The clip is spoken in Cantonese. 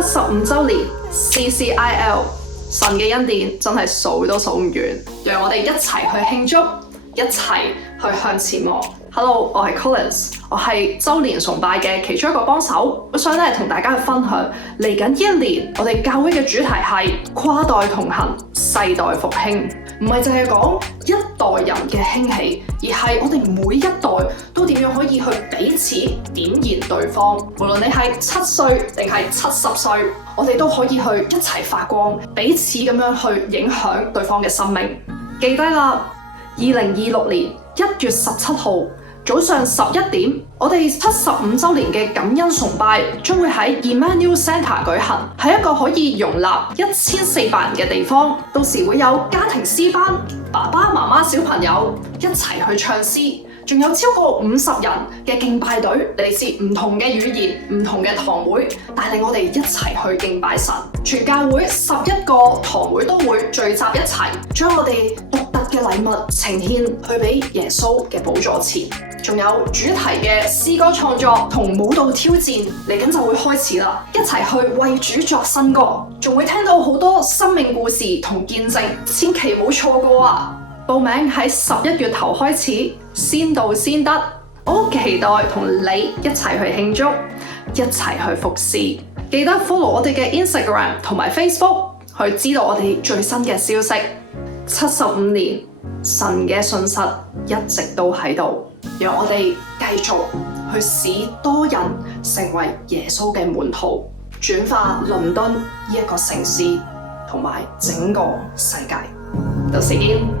75週年 CCIL， 神嘅恩典真係數都數唔完，讓我哋一齊去慶祝，一齊去向前望。Hello， 我係 Collins， 我係週年崇拜嘅其中一個幫手。我想同大家去分享嚟緊一年，我哋教會嘅主題係跨代同行，世代復興。唔係淨係講一代人嘅興起，而係我哋每一代都點樣可以去彼此點燃對方。無論你係7歲定係70歲，我哋都可以去一齊發光，彼此咁樣去影響對方嘅生命。記低啦，2026年1月17號早上11點，我哋75週年嘅感恩崇拜將會喺 Emmanuel Centre 舉行，係一個可以容納1400人嘅地方。到時會有家庭詩班、爸爸媽媽、小朋友一齊去唱詩，仲有超過50人嘅敬拜隊嚟自唔同嘅語言、唔同嘅堂會，帶領我哋一齊去敬拜神。全教會11個堂會都會聚集一齊，將我哋獨特嘅禮物呈獻去俾耶穌嘅寶座前。仲有主題嘅詩歌創作同舞蹈挑戰嚟緊就會開始啦，一齊去為主作新歌，仲會聽到好多生命故事同見證，千祈唔好錯過啊！報名喺11月頭開始，先到先得，我好期待同你一齊去慶祝，一齊去服侍。記得 follow 我哋嘅 Instagram 同埋 Facebook 去知道我哋最新嘅消息。75年，神嘅信實一直都喺度。讓我哋繼續去使多人成為耶穌嘅門徒，轉化倫敦呢一個城市同埋整個世界。到時見。